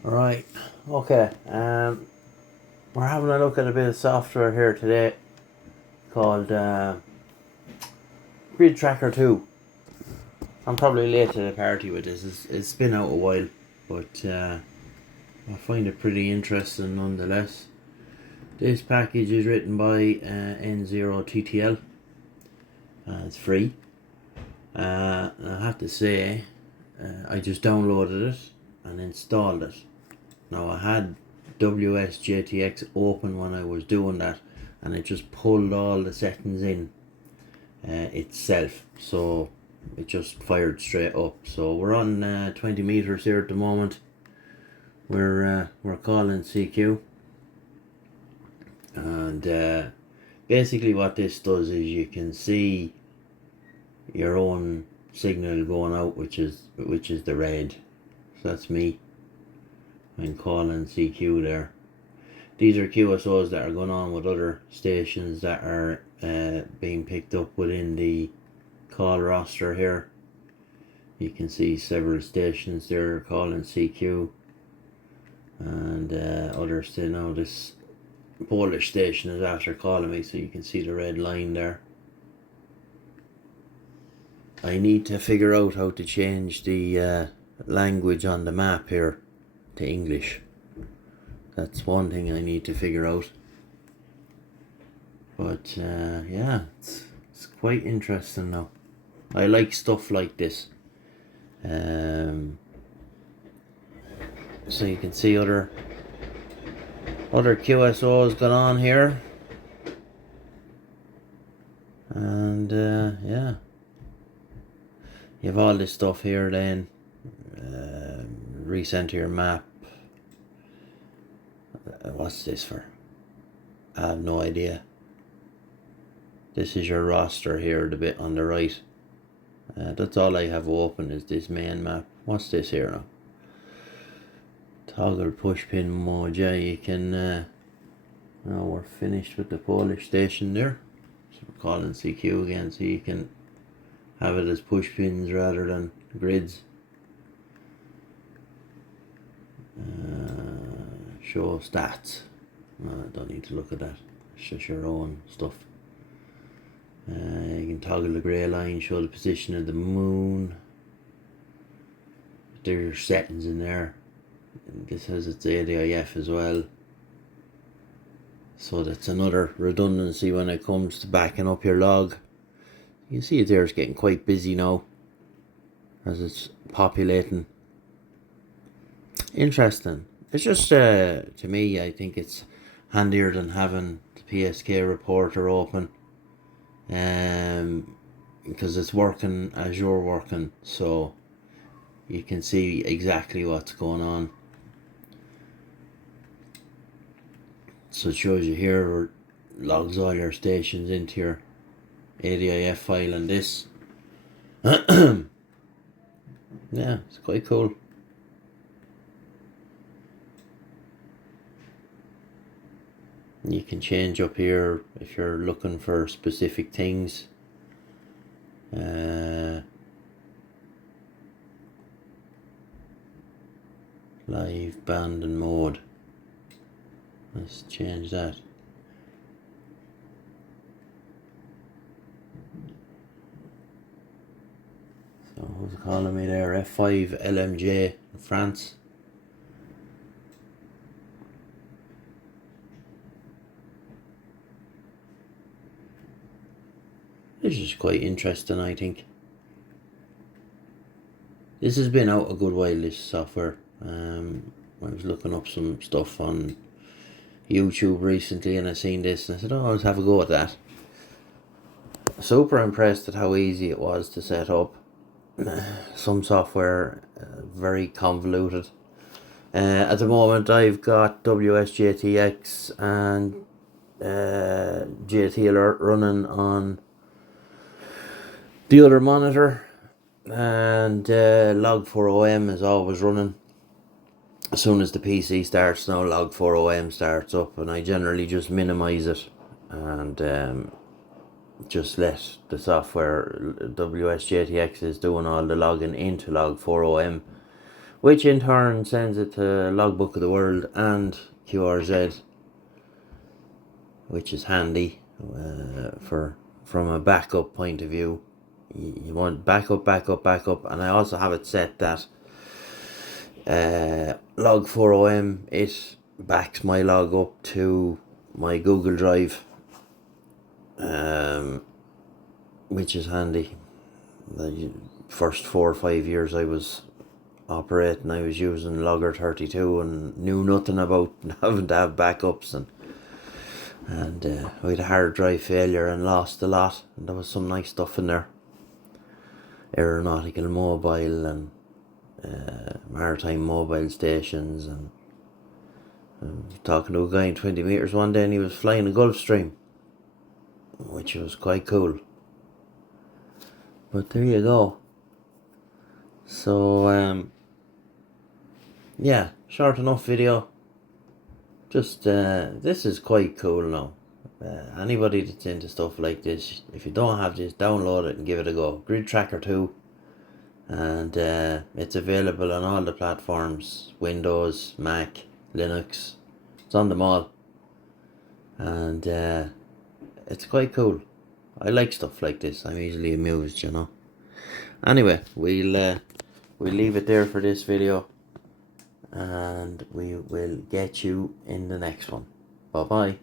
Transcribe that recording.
Right, okay. We're having a look at a bit of software here today called GridTracker 2. I'm probably late to the party with this. It's been out a while, but I find it pretty interesting nonetheless. This package is written by N0TTL. It's free. I have to say, I just downloaded it and installed it. Now I had WSJT-X open when I was doing that, and it just pulled all the settings in itself, so it just fired straight up. So we're on 20 meters here at the moment. We're calling CQ, and basically what this does is you can see your own signal going out, which is the red. So that's me. I'm calling CQ there. These are QSOs that are going on with other stations that are being picked up within the call roster here. You can see several stations there calling CQ, and others. Now this Polish station is after calling me, so you can see the red line there. I need to figure out how to change the language on the map here to English. That's one thing I need to figure out. But yeah, it's quite interesting now. I like stuff like this. So you can see other QSOs going on here. And yeah, you have all this stuff here then. Recenter your map. What's this for? I have no idea. This is your roster here, the bit on the right. That's all I have open is this main map. What's this here now? Toggle push pin mode. Yeah, you can now we're finished with the Polish station there. So we're calling CQ again, so you can have it as push pins rather than grids. Show stats. I don't need to look at that. It's just your own stuff. You can toggle the grey line, show the position of the moon. There's settings in there. And this has its ADIF as well. So that's another redundancy when it comes to backing up your log. You can see it there, it's getting quite busy now as it's populating. Interesting. It's just to me, I think it's handier than having the PSK reporter open, because it's working as you're working, so you can see exactly what's going on. So it shows you here, or logs all your stations into your ADIF file and this. Yeah, it's quite cool. You can change up here if you're looking for specific things. Live band and mode. Let's change that. So who's calling me there? F5 LMJ in France. This is quite interesting, I think. This has been out a good while, this software. I was looking up some stuff on YouTube recently and I seen this and I said, oh, let's have a go at that. Super impressed at how easy it was to set up. Some software very convoluted. At the moment I've got WSJT-X and JT Alert running on the other monitor, and log4om is always running. As soon as the PC starts now, log4om starts up, and I generally just minimize it and just let the software WSJT-X is doing all the logging into log4om, which in turn sends it to Logbook of the World and QRZ, which is handy from a backup point of view. You want backup, and I also have it set that Log4OM, it backs my log up to my Google Drive, which is handy. The first 4 or 5 years I was operating, I was using Logger 32 and knew nothing about having to have backups, and we had a hard drive failure and lost a lot, and there was some nice stuff in there. Aeronautical mobile and maritime mobile stations, and talking to a guy in 20 meters one day, and he was flying a Gulfstream, which was quite cool. But there you go. So yeah, short enough video. Just this is quite cool now. Anybody that's into stuff like this, if you don't have this, download it and give it a go. GridTracker 2, and it's available on all the platforms: Windows, Mac, Linux. It's on them all, and it's quite cool. I like stuff like this. I'm easily amused, you know. Anyway, we'll leave it there for this video, and we will get you in the next one. Bye bye.